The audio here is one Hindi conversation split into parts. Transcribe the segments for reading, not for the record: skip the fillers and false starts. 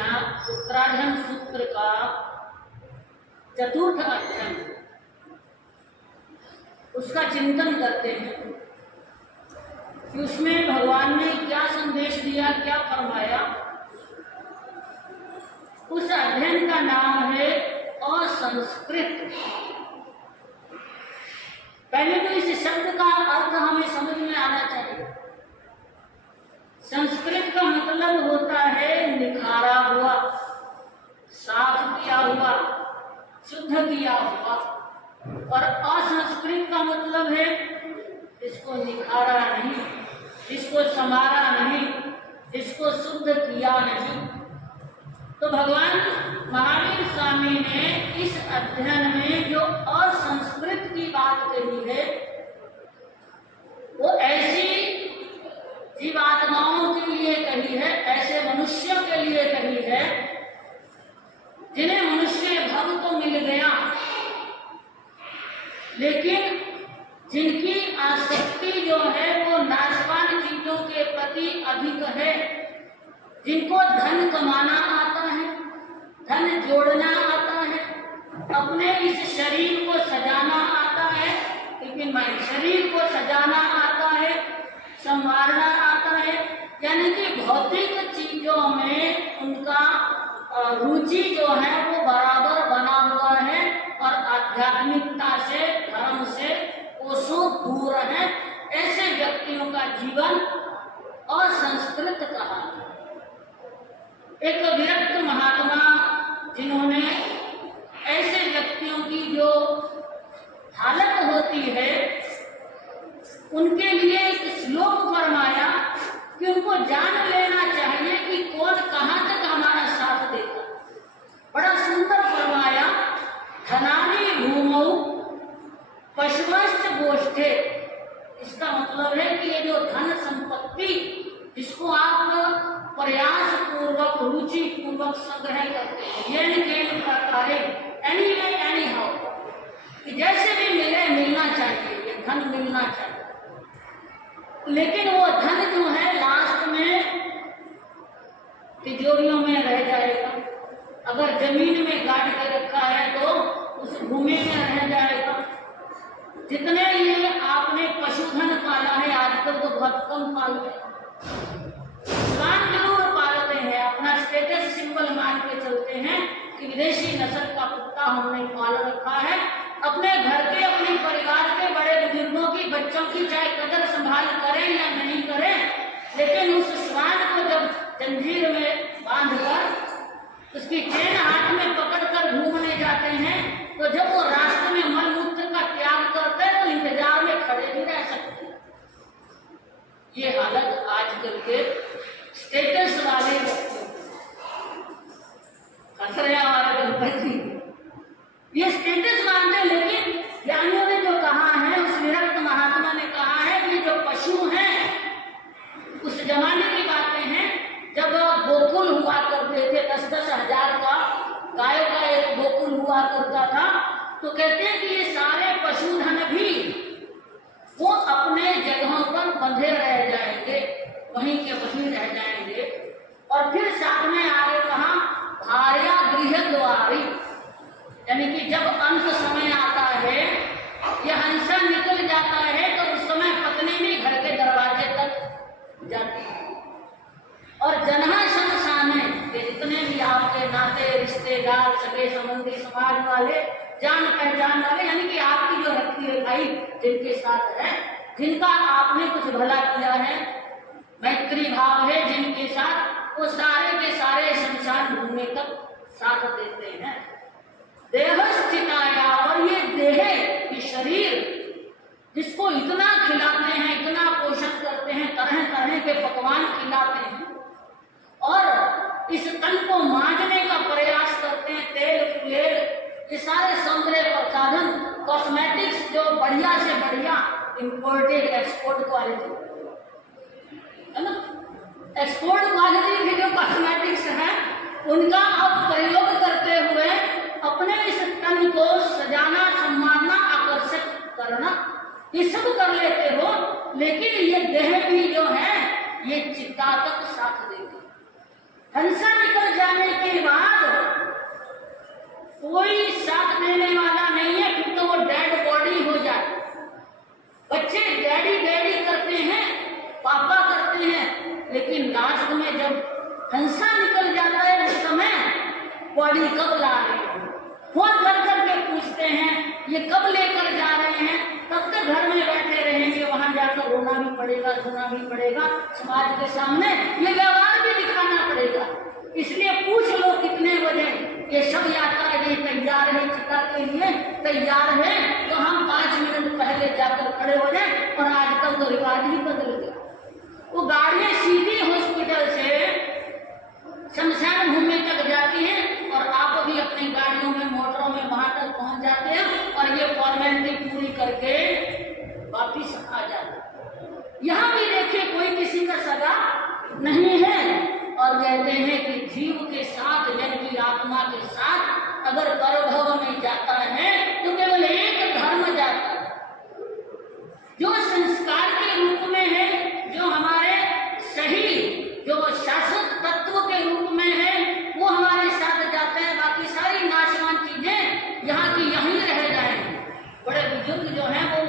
उत्तराधन सूत्र का चतुर्थ अध्ययन, उसका चिंतन करते हैं कि उसमें भगवान ने क्या संदेश दिया, क्या फरमाया। उस अध्ययन का नाम है असंस्कृत। पहले तो इस शब्द का अर्थ हमें समझ में आना चाहिए। संस्कृत का मतलब होता है निखारा हुआ, साफ किया हुआ, शुद्ध किया हुआ। और असंस्कृत का मतलब है इसको निखारा नहीं, इसको संवारा नहीं, इसको शुद्ध किया नहीं। तो भगवान महावीर स्वामी ने इस अध्ययन में जो असंस्कृत की बात कही है, वो ऐसी जीवात्माओं के लिए कही है, ऐसे मनुष्यों के लिए कही है जिन्हें मनुष्य भव तो मिल गया, लेकिन जिनकी आसक्ति जो है वो नाशवान चीजों के प्रति अधिक है। जिनको धन कमाना आता है, धन जोड़ना आता है, अपने इस शरीर को सजाना आता है, लेकिन भाई शरीर को सजाना आता है, संवारना आता है, यानी कि भौतिक चीजों में उनका रुचि जो है वो बराबर बना हुआ है और आध्यात्मिकता से, धर्म से कोसों दूर है। ऐसे व्यक्तियों का जीवन असंस्कृत कहा। एक व्यक्त महात्मा जिन्होंने ऐसे व्यक्तियों की जो हालत होती है उनके लिए एक श्लोक फरमाया कि उनको जान लेना चाहिए कि कौन कहाँ तक हमारा साथ देगा। बड़ा सुंदर फरमाया, धनानि भूमौ पशुश्च गोष्ठे। इसका मतलब है कि ये जो धन संपत्ति जिसको आप प्रयास पूर्वक, रुचि पूर्वक संग्रह करते हैं, एनी हाउ, कि जैसे भी मिले मिलना चाहिए, ये धन मिलना चाहिए, लेकिन वो धन जो है लास्ट में तिजोरियों में रह जाएगा। अगर जमीन में गाड़ के रखा है तो उस भूमि में रह जाएगा। जितने ये आपने पशुधन पाला है, आजकल तो बहुत कम पालते हैं, श्वान जरूर पालते हैं, अपना स्टेटस सिंबल मान के चलते हैं कि विदेशी नस्ल का कुत्ता हमने पाल रखा है। अपने घर के, अपने परिवार के बड़े बुजुर्गों की, बच्चों की चाहे कदर संभाल करें या नहीं करें, लेकिन उस श्वान को जब जंजीर में बांधकर उसकी चेन हाथ में पकड़कर घूमने जाते हैं, तो जब वो रास्ते में मलमूत्र का त्याग करते हैं तो इंतजार में खड़े नहीं रह सकते। ये हालत आजकल के स्टेटस वाले खसरिया वाले बच्ची, ये स्टेटस मानते। लेकिन ज्ञानियों ने जो कहा है, उस विरक्त महात्मा ने कहा है कि जो पशु हैं, उस जमाने की बातें हैं जब गोकुल हुआ करते थे, 10-10 हजार का गायों का एक गोकुल हुआ करता था, तो कहते हैं कि ये सारे पशुधन भी वो अपने जगहों पर बंधे रह जाएंगे, वहीं के वहीं रह जाएंगे। और फिर साथ में आगे कहा भार्या गृह द्वारी, यानी कि जब अंत समय आता है, यह हंसा निकल जाता है, तो उस समय पत्नी भी घर के दरवाजे तक जाती है। और जनहा शमशाने, जितने भी आपके नाते रिश्तेदार, सगे संबंधी, समाज वाले, जान पहचान वाले, यानी कि आपकी जो रखी है भाई, जिनके साथ है, जिनका आपने कुछ भला किया है, मैत्री भाव है जिनके साथ, वो सारे के सारे शमशान भूमि तक साथ देते हैं। देह स्थिताया, और ये देह, ये शरीर जिसको इतना खिलाते हैं, इतना पोषण करते हैं, तरह तरह के पकवान खिलाते हैं, और इस तन को मांझने का प्रयास करते हैं, तेल फुलेल, ये सारे सौंदर्य प्रसाधन, कॉस्मेटिक्स जो बढ़िया से बढ़िया इंपोर्टेड एक्सपोर्ट क्वालिटी है ना, एक्सपोर्ट क्वालिटी के जो कॉस्मेटिक्स है उनका आप प्रयोग करते हुए अपने इस तन को सजाना, सम्मानना, आकर्षित करना, ये सब कर लेते हो, लेकिन ये देह भी जो है ये चिता तक साथ देती है। हंसा निकल जाने के बाद कोई साथ देने वाला नहीं है, फिर तो वो डेड बॉडी हो जाए। बच्चे डैडी डैडी करते हैं, पापा करते हैं, लेकिन लास्ट में जब हंसा निकल जाता है उस समय बॉडी कब ला रहे हैं, फोन कर करके पूछते हैं ये कब लेकर जा रहे हैं। तब तक घर में बैठे रहेंगे, वहां जाकर रोना भी पड़ेगा, धोना भी पड़ेगा, समाज के सामने ये व्यवहार भी दिखाना पड़ेगा। इसलिए पूछ लो कितने बजे ये सब यात्रा ये तैयार है, चिता के लिए तैयार है, तो हम 5 मिनट पहले जाकर खड़े हो जाए। और आजकल तो रिवाज ही बदल गया। वो गाड़ियां सीधी हॉस्पिटल से शमशान भूमि तक जाती हैं और आप भी अपनी गाड़ियों में, मोटरों में वहां तक पहुंच जाते हैं और ये फॉर्मेलिटी पूरी करके वापिस आ जाते हैं। यहाँ भी देखिए कोई किसी का सगा नहीं है और कहते हैं कि जीव के साथ, जन की आत्मा के साथ अगर परभव में जाता है तो केवल एक धर्म जाता है, जो संस्कार के रूप में है, जो हमारे सही, जो शाश्वत तत्व के रूप में है, वो हमारे साथ जाते हैं। बाकी सारी नाशवान चीजें यहाँ की यहीं रह जाएंगी। बड़े बुजुर्ग जो हैं वो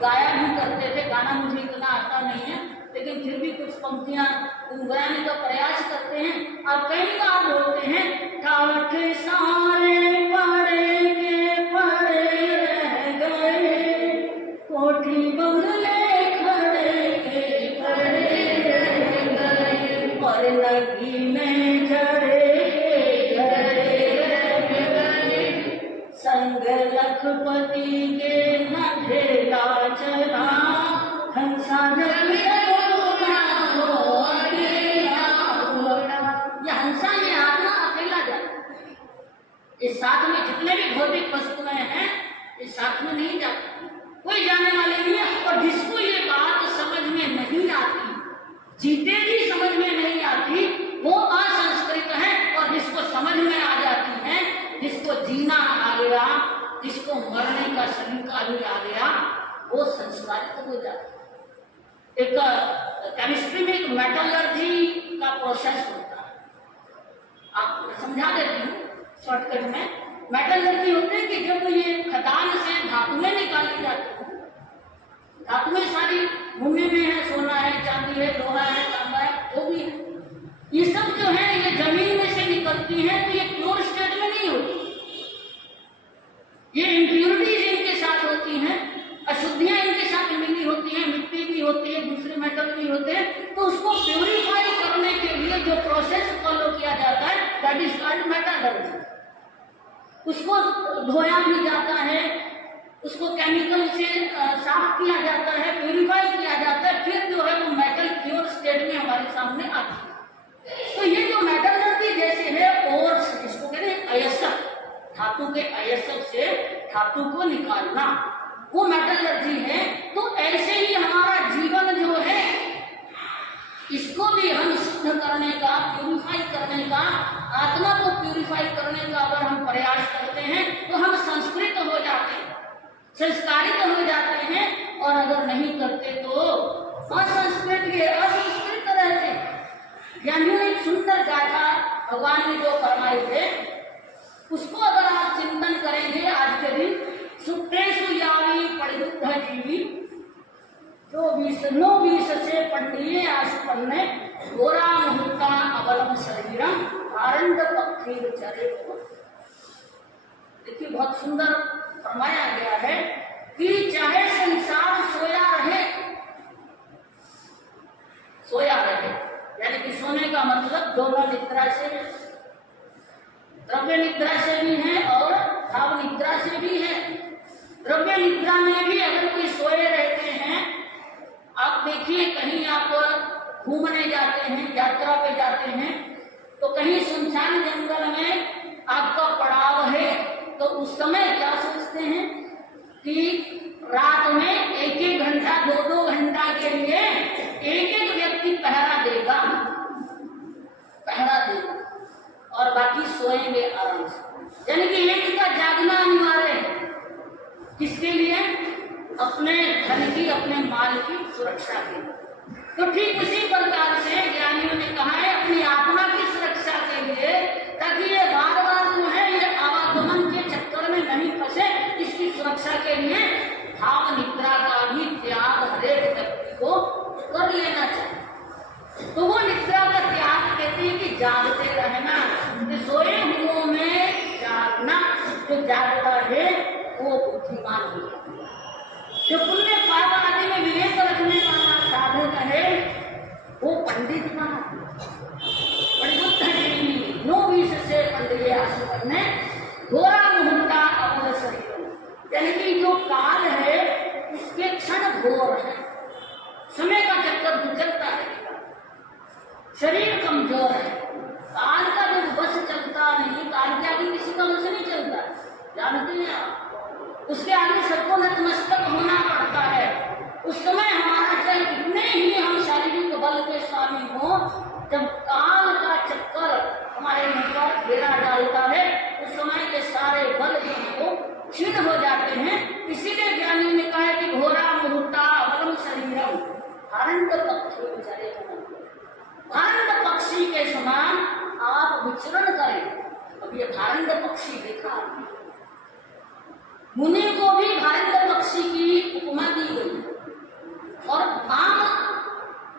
गाया भी करते थे, गाना मुझे इतना आता नहीं है, लेकिन फिर भी कुछ पंक्तियां गुनगुनाने का प्रयास करते हैं। अब कई बार बोलते हैं, ठाठ सारे पड़े रह गए, कोठी बंगले खड़े रह गए, और नदी में रह गए, संग लखपति के न ढेला चला, हंसा इस साथ में जितने भी भौतिक वस्तुएं हैं इस साथ में नहीं जाती, कोई जाने वाले नहीं है। और जिसको ये बात समझ में नहीं आती, जीते भी समझ में नहीं आती, वो असंस्कृत है। और जिसको समझ में आ जाती है, जिसको जीना आ गया, जिसको मरने का सलीका भी आ गया, वो संस्कारित हो जाता है। एक केमिस्ट्री में एक मेटलर्जी का प्रोसेस होता है, आप समझा देती हूँ शॉर्टकट में। मेटलर्जी होते हैं कि जब ये खदान से धातुएं निकाली जाती हैं, धातुएं सारी भूमि में है, सोना है, चांदी है, लोहा है, तांबा है, वो भी है, ये सब जो है ये जमीन में से निकलती है, तो ये प्योर स्टेट में नहीं होती, ये इम्प्योरिटीज इनके साथ होती हैं, अशुद्धियां इनके साथ मिली होती हैं, मिट्टी भी होती है, दूसरे मेटल भी होते हैं। तो उसको प्योरीफाई करने के लिए जो प्रोसेस फॉलो किया जाता है, दैट इज कॉल्ड मेटलर्जी। उसको धोया भी जाता है, उसको केमिकल से साफ किया जाता है, प्यूरिफाई किया जाता है, फिर जो है वो मेटल प्योर स्टेट में हमारे सामने आती है। तो ये जो मेटलर्जी जैसे है, और इसको कहते हैं अयस्क, धातु के अयस्क से धातु को निकालना, वो मेटलर्जी है। तो ऐसे ही हमारा जीवन जो है, इसको भी हम शुद्ध करने का, प्यूरिफाई करने का, आत्मा को प्यूरिफाई करने का अगर हम प्रयास करते हैं तो हम संस्कृत हो जाते हैं, संस्कारित हो जाते हैं। और अगर नहीं करते तो असंस्कृत रहते हैं। ज्ञानियों ने एक सुंदर गाथा भगवान ने जो फरमाए थे, उसको अगर आप चिंतन करेंगे आज के दिन, सुप्रेशु यावी परिबुद्ध जीवी, जो 20 से पंडिये आशुपन्ने, घोरा मुहूर्ता अबलम शरीरम, आरंड पक्षी चरे। देखिए बहुत सुंदर फरमाया गया है कि चाहे संसार सोया रहे, यानी कि सोने का मतलब दोनों निद्रा से, द्रव्य निद्रा से भी है और भाव निद्रा से भी है। द्रव्य निद्रा में भी अगर कोई सोए रहते हैं, आप देखिए कहीं आप घूमने जाते हैं, यात्रा पे जाते हैं, तो कहीं सुनसान जंगल में आपका पड़ाव है, तो उस समय क्या सोचते हैं कि रात में 1-1 घंटा, 2-2 घंटा के लिए एक व्यक्ति पहरा देगा और बाकी सोएंगे आराम से। यानी कि एक का जागना अनिवार्य है, किसके लिए? अपने धन की, अपने माल की सुरक्षा के लिए। तो ठीक उसी प्रकार से ज्ञानियों ने कहा है अपनी आत्मा की सुरक्षा जागते रहना, सोए हुओं में जागना। जो जागता है वो बुद्धिमान होता है। जो पुण्य पाप आदि में विवेक रखने वाला साधक है वो पंडित बना। पंडित नो विष से पंडित आशु करने घोरा मुहूर्ता अमर शरीर, यानी कि जो काल है इसके क्षण घोर है, समय का चक्कर गुजरता रहेगा, शरीर कमजोर है, काल का जो बस चलता नहीं, काल के आगे किसी का बस नहीं चलता, जानते हैं आप। उसके आगे सबको नतमस्तक होना पड़ता है। उस समय हमारा चाहे कितने ही हम शारीरिक बल के स्वामी हो, जब काल का चक्कर हमारे मुंह पर घेरा डालता है उस समय ये सारे बल जो क्षीण हो जाते हैं। इसीलिए ज्ञानी ने कहा कि घोरा मुहूर्ता बलम शरीरम भारंड पक्षी विचरे, भारंड पक्षी के समान आप विचरण करें। अब ये भारंड पक्षी देखा, मुनि को भी भारंड पक्षी की उपमा दी गई और आम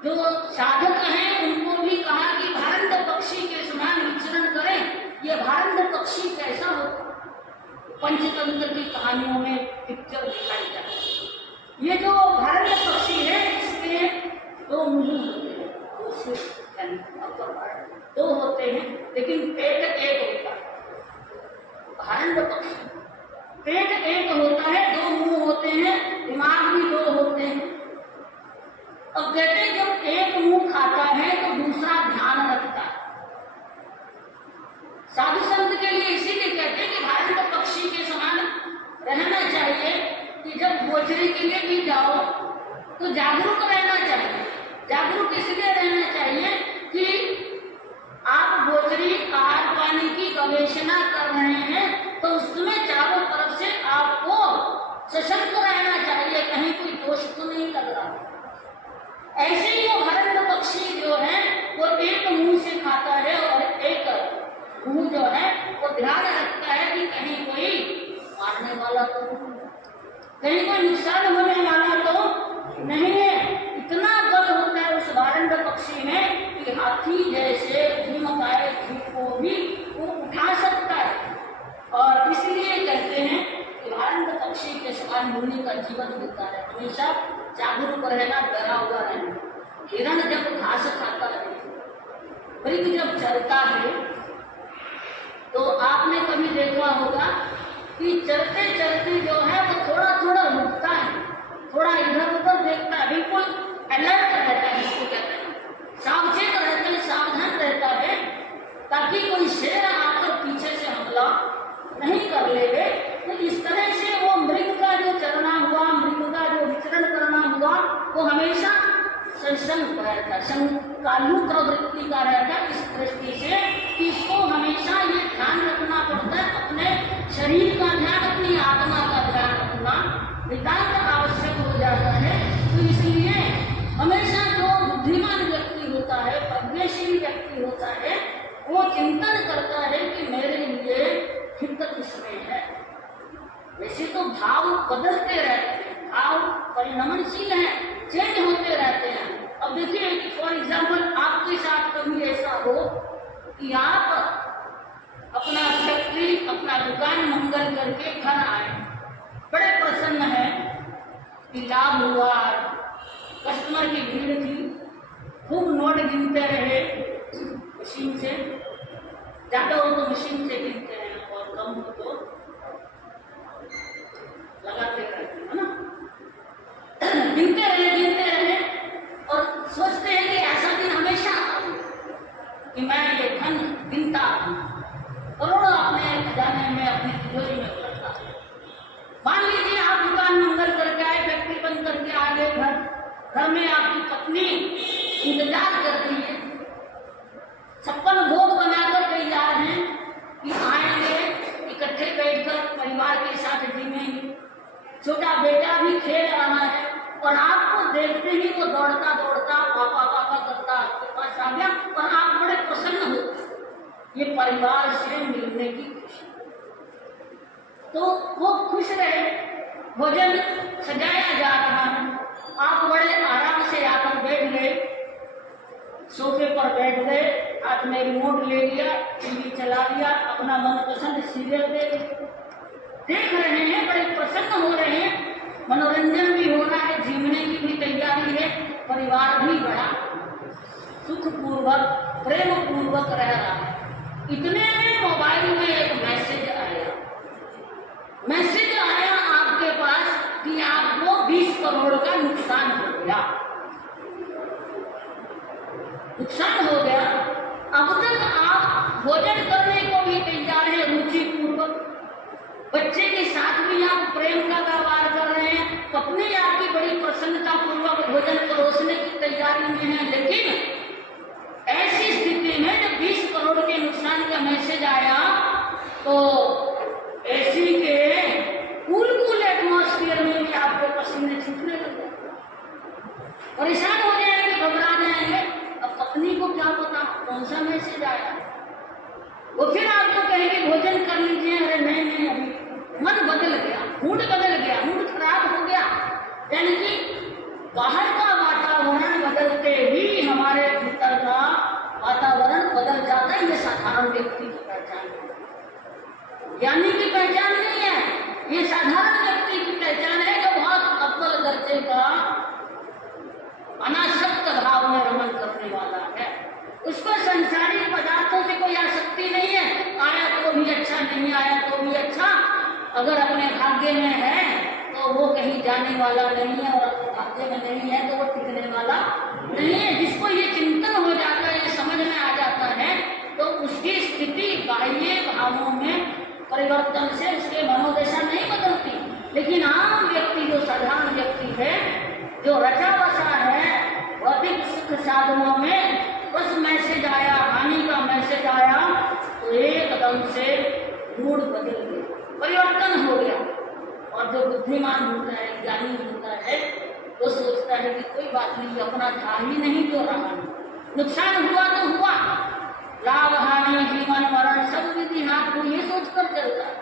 जो साधक हैं उनको भी कहा कि भारंड पक्षी के समान विचरण करें। ये भारंड पक्षी कैसा होता, पंचतंत्र की कहानियों में पिक्चर दिखाई जाती है। ये जो भारंड पक्षी है इसके दो मुंह होते हैं, दो होते हैं, लेकिन पेट एक होता है। भारंड पक्षी पेट एक होता है, दो मुंह होते हैं, दिमाग भी दो होते हैं। अब कहते हैं जब एक मुंह खाता है तो दूसरा ध्यान रखता है। साधु संत के लिए इसीलिए कहते हैं कि भारंड पक्षी के समान रहना चाहिए कि जब गोचरी के लिए भी जाओ तो जागरूक रहना चाहिए। जागरूक इसलिए रहना चाहिए कि आप गोचरी आहार पानी की गवेषणा कर रहे हैं तो उसमें चारों तरफ से आपको सशक्त रहना चाहिए, कहीं कोई दोष तो नहीं लग रहा। ऐसे ही वो भारंड पक्षी जो है वो एक मुंह से खाता है और एक मुंह जो है वो ध्यान रखता है कि कहीं कोई मारने वाला तो नहीं, कहीं कोई नुकसान होने वाला तो नहीं है। इतना बल होता है उस भारंड पक्षी में कि हाथी जैसे भीमकाय को भी वो उठा सकता है। और इसलिए कहते हैं कि भारंड पक्षी के समान मुनि का जीवन होता है, हमेशा जागरूक रहना, डरा हुआ रहना। हिरण जब घास खाता है, मृग जब चलता है तो आपने कभी देखा होगा कि चलते चलते जो है वो थोड़ा थोड़ा रुकता है, थोड़ा इधर उधर देखता है, बिल्कुल अलर्ट रहता है, इसको कहते हैं सावचेत रहता है, सावधान रहता है, ताकि कोई शेर आकर पीछे से हमला नहीं कर ले। तो इस तरह से वो मृग का जो चलना हुआ, मृग का जो विचरण करना हुआ, वो हमेशा संशंक रहता, शंकालु प्रवृत्ति का रहता। इस दृष्टि से इसको हमेशा ये ध्यान रखना पड़ता है, अपने शरीर का ध्यान, अपनी आत्मा का ध्यान रखना नितांत आवश्यक हो जाता है। तो इसलिए हमेशा जो बुद्धिमान व्यक्ति होता है, प्रज्ञाशील व्यक्ति होता है, वो चिंतन करता है कि मेरे लिए हित किसमें है। वैसे तो भाव बदलते रहते हैं, भाव परिणमनशील है, चेंज होते रहते हैं। अब देखिए फॉर एग्जाम्पल आपके साथ कभी ऐसा हो कि आप अपना फैक्ट्री, अपना दुकान मंगल करके घर आए, बड़े प्रसन्न है कि लाभ हुआ, कस्टमर की भीड़ थी, खूब नोट गिनते रहे मशीन से, ज्यादा हो तो मशीन से गिनते रहे और कम हो तो लगाते रहते हैं ना, गिनते रहे और सोचते हैं कि ऐसा दिन हमेशा कि मैं ये धन गिनता हूँ, करोड़ों अपने खजाने में, अपनी तिजोरी में रखता हूँ। मान लीजिए आप दुकान मंगल करके आए, फैक्ट्री बंद करके आ गए, घर में आपकी पत्नी इंतजार कर रही है, 56 भोग बनाकर तैयार हैं कि आएंगे, इकट्ठे बैठकर परिवार के साथ जिमेंगे। छोटा बेटा भी खेल रहा है और आपको देखते ही वो दौड़ता दौड़ता पापा पापा करता आपके पास आ गया और आप बड़े प्रसन्न हो, ये परिवार से मिलने की खुशी। तो वो खुश रहे, भोजन सजाया जा रहा है, आप बड़े आराम से आकर बैठ गए, सोफे पर बैठ गए, हाथ में रिमोट ले लिया, टीवी चला लिया, अपना मनपसंद सीरियल देख रहे हैं, बड़े प्रसन्न हो रहे हैं, मनोरंजन भी हो रहा है, जीवने की भी तैयारी है, परिवार भी बड़ा सुखपूर्वक प्रेम पूर्वक रह रहा है। इतने में मोबाइल में एक मैसेज आया आपके पास कि आपको 20 करोड़ का नुकसान हो गया। अब तक आप भोजन करने को भी तैयार है रुचि पूर्वक, बच्चे के साथ भी आप प्रेम का व्यवहार कर रहे हैं, पत्नी आपकी बड़ी प्रसन्नता पूर्वक भोजन परोसने की तैयारी में है, लेकिन ऐसी स्थिति में जब 20 करोड़ के नुकसान का मैसेज आया तो एसी के कूल एटमॉस्फेयर में भी आपके पसीने छूटने लगे, परेशान हो जाएंगे, घबरा जाएंगे। अब पत्नी को क्या पता कौन सा मैसेज आया, वो फिर आपको कहेंगे भोजन कर लीजिए, अरे नहीं अभी मन बदल गया, मूड खराब हो गया। यानी कि बाहर का वातावरण बदलते ही हमारे भीतर का वातावरण बदल जाता है। ये साधारण व्यक्ति की पहचान है, ज्ञानी की पहचान नहीं है, ये साधारण व्यक्ति की पहचान है जो बहुत अव्वल दर्जे का अनासक्त भाव में रमन करने वाला है। उसको संसारिक पदार्थों से कोई आसक्ति नहीं है, आया तो भी अच्छा, नहीं आया तो भी अच्छा, अगर अपने भाग्य में है तो वो कहीं जाने वाला नहीं है, और अपने भाग्य में नहीं है तो वो टिकने वाला नहीं है। जिसको ये चिंतन हो जाता है, ये समझ में आ जाता है, तो उसकी स्थिति बाह्य भावों में परिवर्तन से उसके मनोदशा नहीं बदलती। लेकिन आम व्यक्ति, जो साधारण व्यक्ति है, जो रचा बसा है भौतिक सुख साधनों में, बस मैसेज आया, हानि का मैसेज आया तो एकदम से मूड बदल गया, परिवर्तन हो गया। और जो बुद्धिमान होता है, ज्ञानी होता है, वो सोचता है कि कोई बात नहीं, अपना था ही नहीं जो रहा, नुकसान हुआ तो हुआ, लाभ हानि जीवन मरण सब विधि हाथ में, ये सोचकर चलता है।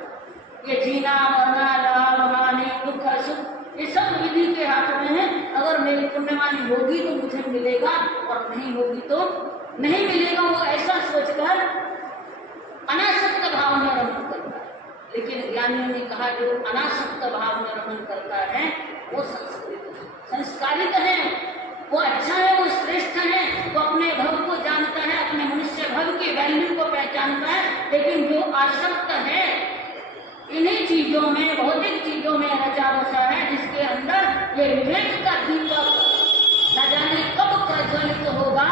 ये जीना मरना, लाभ हानि दुख सुख, ये सब विधि के हाथ में है। अगर मेरी पुण्यवानी होगी तो मुझे मिलेगा, और नहीं होगी तो नहीं मिलेगा, वो ऐसा सोचकर अनासक्त भाव में रमन करता है। लेकिन ज्ञानियों ने कहा जो अनासक्त भाव में रमन करता है वो संस्कारित है, वो अच्छा है, वो श्रेष्ठ है, वो अपने भव को जानता है, अपने मनुष्य भव की वैल्यू को पहचानता है। लेकिन जो आसक्त है इन्हीं चीजों में, भौतिक चीजों में रचा बसा है, जिसके अंदर ये विवेक का दीपक न जाने कब प्रज्वलित होगा,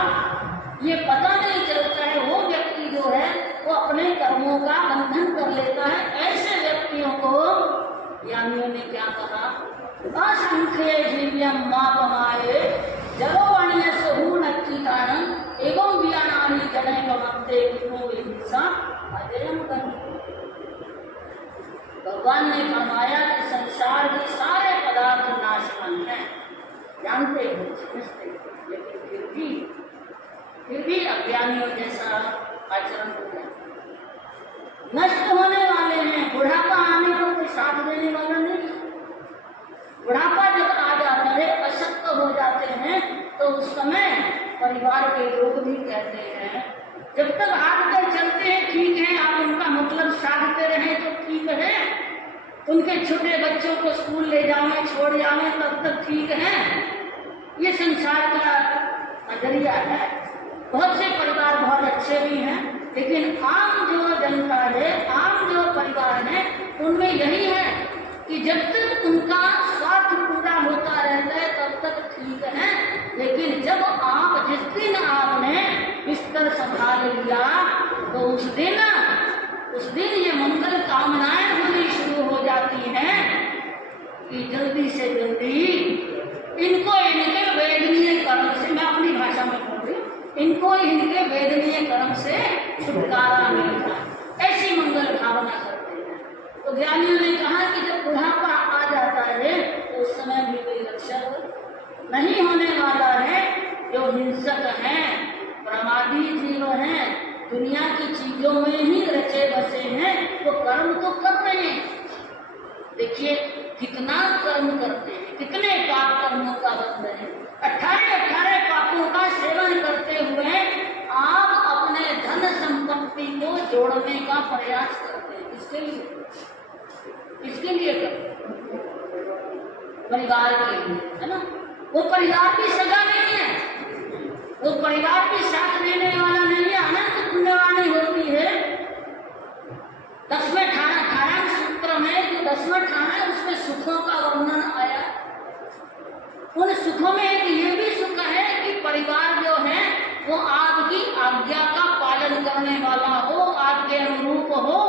ये पता नहीं चलता है, वो व्यक्ति जो है वो अपने कर्मों का बंधन कर लेता है। ऐसे व्यक्तियों को ज्ञानियों ने क्या कहा, असंख्य जीव्यम मापमाये जलोवाण्य सहून कारण एवं व्यानानि जने कमते विष्णु विहिंसा अजयम कर। भगवान ने फरमाया कि संसार के सारे पदार्थ नाशवान हैं, जानते हो, समझते हो, लेकिन फिर भी अज्ञानियों जैसा आचरण हो गया, नष्ट होने वाले हैं। बुढ़ापा आने पर कोई साथ देने वाला नहीं। बुढ़ापा जब आ जाता है, अशक्त हो जाते हैं, तो उस समय परिवार के लोग भी कहते हैं, जब तक आप चलते हैं ठीक है, आप उनका मतलब साधते रहे तो ठीक है, उनके छोटे बच्चों को स्कूल ले जाओ, छोड़ जाओ, तब तक ठीक है। ये संसार का नजरिया है। बहुत से परिवार बहुत अच्छे भी हैं, लेकिन आम जो जनता है, आम जो परिवार है, उनमें यही है कि जब तक उनका स्वार्थ पूरा होता रहता है तब तक ठीक है। लेकिन जब आप जिस दिन आपने बिस्तर संभाल लिया तो उस दिन ये मंगल कामनाएं होनी शुरू हो जाती हैं कि जल्दी से जल्दी इनको इनके वेदनीय कर्म से, मैं अपनी भाषा में बोल रही, इनको इनके वेदनीय कर्म से छुटकारा मिलेगा, ऐसी मंगल भावना करते हैं। तो ज्ञानियों ने कहा कि जब बुढ़ापा आ जाता है तो उस समय भी कोई लक्षण नहीं होने वाला है। जो हिंसक हैं, प्रमादी जीव हैं, दुनिया की चीजों में ही रचे बसे हैं, वो कर्म तो कर रहे हैं। देखिए कितना कर्म करते हैं, कितने पाप कर्मों का बंध है। 18 पापों का सेवन करते हुए आप अपने प्रयास करते हैं। किसके लिए करते हैं? परिवार के लिए, है ना। वो परिवार भी सगा नहीं है, वो परिवार भी साथ देने वाला नहीं है, अनंत पुण्यवानी होती है। 10वें ठाणा सूत्र में जो 10वां ठाणा है उसमें सुखों का वर्णन आया। उन सुखों में एक ये भी सुख है कि परिवार जो है वो आपकी आज्ञा का पालन करने वाला हो, आपके अनुरूप हो,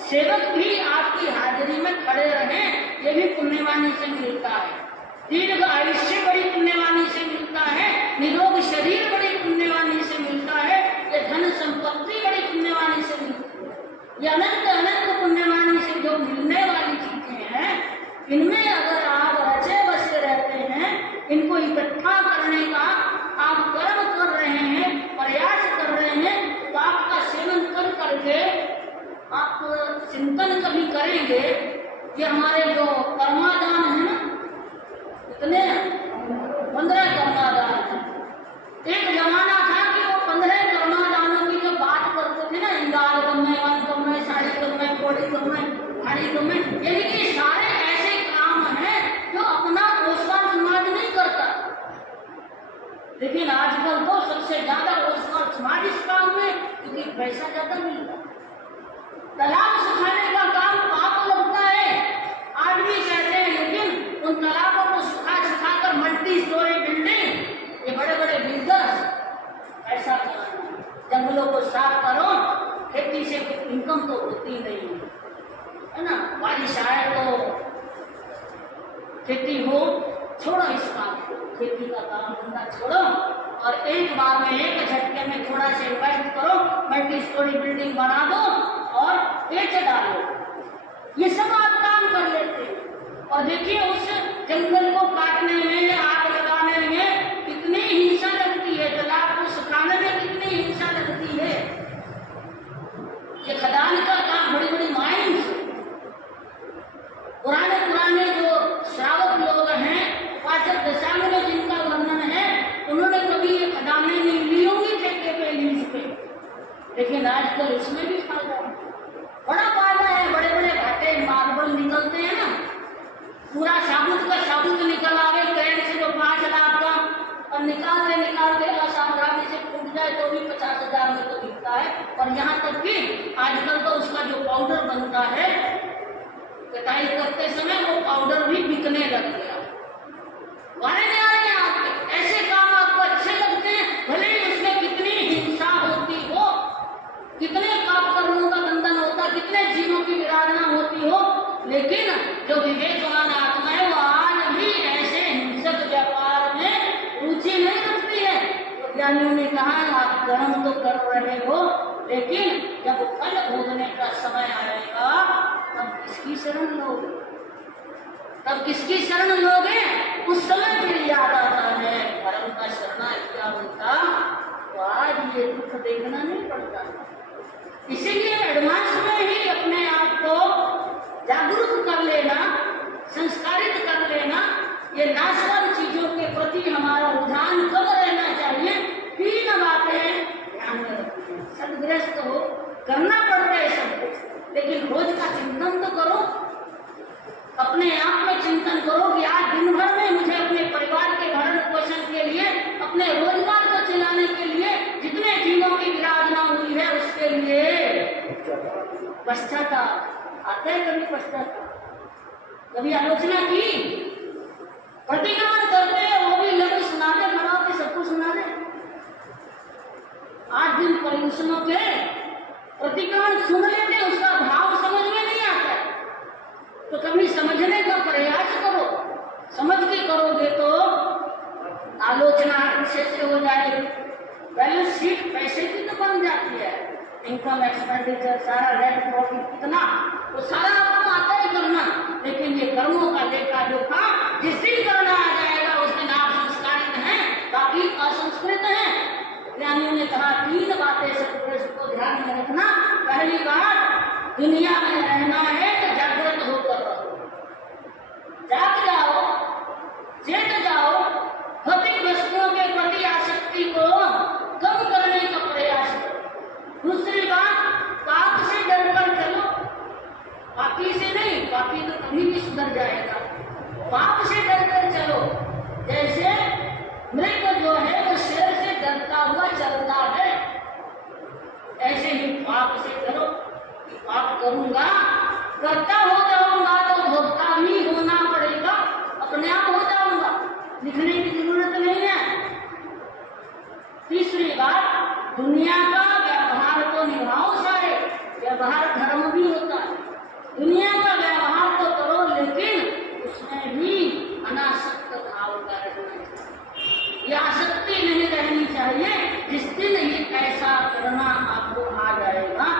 सेवक भी आपकी हाजिरी में खड़े रहें, ये भी पुण्यवानी से मिलता है। दीर्घ आयुष्य बड़ी पुण्यवानी से मिलता है, निरोग शरीर बड़ी पुण्यवानी से मिलता है, ये धन संपत्ति बड़ी पुण्यवानी से मिलती है। ये अनंत अनंत पुण्यवानी से जो मिलने वाली चीजें हैं, इनमें अगर आप रचे बसे रहते हैं, इनको इकट्ठा करने का आप कर्म कर रहे हैं, प्रयास कर रहे हैं, तो आपका सेवन कर करके आप चिंतन कभी करेंगे कि हमारे जो कर्मादान है ना, कितने 15 कर्मादान है। एक जमाना था कि वो 15 कर्मादानों की जब बात करते थे ना, इंगार कम है, वन कम है, साड़ी कम है, कोड़ी कम है, खाड़ी कम है, यानी कि सारे ऐसे काम हैं जो अपना रोजगार समाज नहीं करता। लेकिन आजकल तो सबसे ज्यादा रोजगार समाज इस काम में, क्योंकि पैसा ज्यादा मिलता है। तालाब सुखाने का काम पाप लगता है, आदमी कहते हैं, लेकिन उन तालाबों को सुखाकर मल्टी स्टोरी बिल्डिंग, ये बड़े बड़े बिल्डर्स ऐसा कराना, जंगलों को साफ करो, खेती से इनकम तो होती नहीं है ना, बारिश आए तो खेती हो, छोड़ो इस काम को, खेती का काम धंधा छोड़ो और एक बार में एक झटके में थोड़ा सा इन्वेस्ट करो, मल्टी स्टोरी बिल्डिंग बना दो और बेच डालो। ये सब आप काम कर लेते हैं। और देखिए उस जंगल को काटने में, आग लगाने में कितनी हिंसा लगती है, तालाब को सुखाने में कितनी हिंसा लगती है। ये खदान का काम, बड़ी बड़ी माइंस, पुराने जो श्रावक लोग हैं, उपासक दशाओं में जिनका वर्णन है, उन्होंने कभी ये खदानें नहीं ली होंगी ठेके पे, लीज पे, लेकिन आजकल इसमें भी फायदा है, बड़ा फायदा है। बड़े बड़े घाटे मार्बल निकलते हैं ना, पूरा साबुत का साबुत निकल आवे क्रेन से, जो 5 लाख का, और निकालते असावधानी से फूट जाए तो भी 50,000 में तो बिकता है। और यहाँ तक कि आजकल तो उसका जो पाउडर बनता है, कटाई करते समय वो पाउडर भी बिकने लग गया। वारे नहीं आ रहे हैं आपके, ऐसे काम आपको अच्छे लगते हैं, भले ही उसमें कितनी हिंसा होती हो, कितने पाप कर्मों का बंधन होता, कितने जीवों की विराधना होती हो, लेकिन जो विवेकवान आत्मा है वो आज भी ऐसे हिंसक व्यापार में रुचि नहीं रखती है। तो ज्ञानियों ने कहा आप कर्म तो कर रहे हो, लेकिन जब फल भोगने का समय आएगा तब किसकी शरण लोगे, तब किसकी शरण लोगे, उस समय फिर याद आता है धर्म का शरणा क्या होता, तो आज ये दुख देखना नहीं पड़ता। इसीलिए एडवांस में ही अपने आप को जागरूक कर लेना, संस्कारित कर लेना, ये नाशवान चीजों के प्रति हमारा रुझान कब रहना चाहिए। 3 बातें ध्यान में रखनी है। सदग्रस्त हो, करना पड़ता है सब कुछ, लेकिन रोज का चिंतन तो करो, अपने आप में चिंतन करो कि आज दिन भर में मुझे अपने परिवार के भरण पोषण के लिए, अपने रोजगार को चलाने के लिए, जितने जीवों की विराधना हुई है उसके लिए पश्चाताप आता है। कभी पश्चाताप, कभी आलोचना की, प्रतिक्रमण करते हैं, वो भी लगे सुनाने खड़ा के सबको सुना दे। 8 दिन पर्युषणों के प्रतिक्रमण सुन लेते, उसका भाव समझ में नहीं आता है, तो कभी समझने का प्रयास करो। समझ के करोगे तो आलोचना अच्छे से हो जाएगी, बैलेंस शीट पैसे की तो बन जाती है, इनकम एक्सपेंडिचर सारा नेट प्रॉफिट कितना, वो सारा आपको आता है करना। लेकिन ये कर्मों का लेखा जोखा जिस दिन करना आ जाएगा उस दिन आप संस्कारित हैं, बाकी असंस्कृत हैं। ज्ञानियों ने कहा 3 बातें सबको ध्यान में रखना। पहली बात, दुनिया में रहना है तो जागृत होकर रहो, जाग जाओ, चेत जाओ, भौतिक वस्तुओं के प्रति आसक्ति को कम करने का प्रयास करो। दूसरी बात, पाप से डरकर तीसरी बात, दुनिया का व्यवहार तो निभाओ सारे, व्यवहार धर्म भी होता है। दुनिया का व्यवहार तो करो, लेकिन उसमें भी अनासक्त भाव का रहना चाहिए। यह आसक्ति नहीं रहनी चाहिए। जिस दिन ये ऐसा करना आपको आ जाएगा,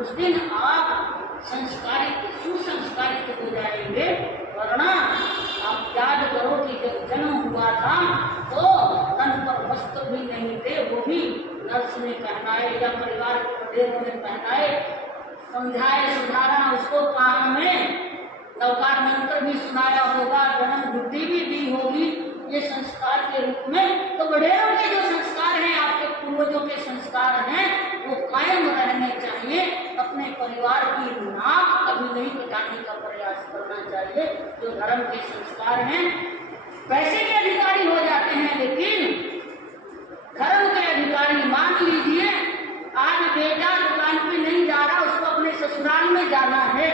उस दिन आप संस्कारित, सुसंस्कारित हो जाएंगे। वरना आप याद करो कि जब जन्म हुआ था तो तन पर वस्त्र भी नहीं थे, वो भी नर्स ने पहनाए या परिवार के बड़ेरों ने पहनाए, समझाए सुधारा उसको, कान में नवकार मंत्र भी सुनाया होगा, जन्म बुद्धि भी दी होगी, ये संस्कार के रूप में। तो बड़ेरों के जो संस्कार हैं, आपके पूर्वजों के संस्कार हैं, वो कायम रहने चाहिए। अपने परिवार की नाक कभी नहीं कटाने का प्रयास करना चाहिए। जो धर्म के संस्कार हैं, पैसे के अधिकारी हो जाते हैं, लेकिन धर्म के अधिकारी। मान लीजिए आज बेटा दुकान पे नहीं जा रहा, उसको अपने ससुराल में जाना है,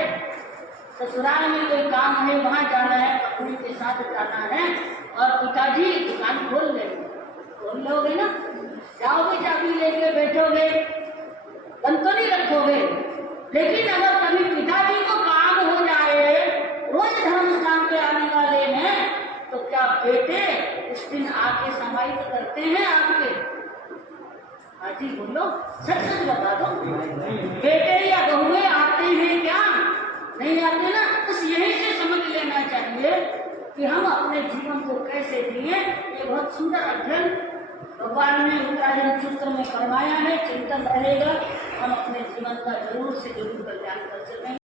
ससुराल में कोई काम है, वहां जाना है, पत्नी के साथ जाना है, और पिताजी दुकान खोल लेंगे, खोल लोगे ना, जाओगे चाबी लेके बैठोगे, बंद तो नहीं रखोगे। लेकिन अगर कभी पिताजी को काम हो जाए, रोज धर्म स्थान पे आने वाले हैं, तो क्या बेटे उस दिन आके समाहित करते हैं आपके? हाजी बोलो, सच सच बता दो, बेटे या बहुएं आते हैं क्या? नहीं आते ना। बस यही से समझ लेना चाहिए कि हम अपने जीवन को कैसे जिए। ये बहुत सुंदर अध्ययन भगवान ने उत्तरायण सूत्र में फरमाया है। चिंतन रहेगा, हम अपने जीवन का जरूर से जरूर कल्याण कर सकेंगे।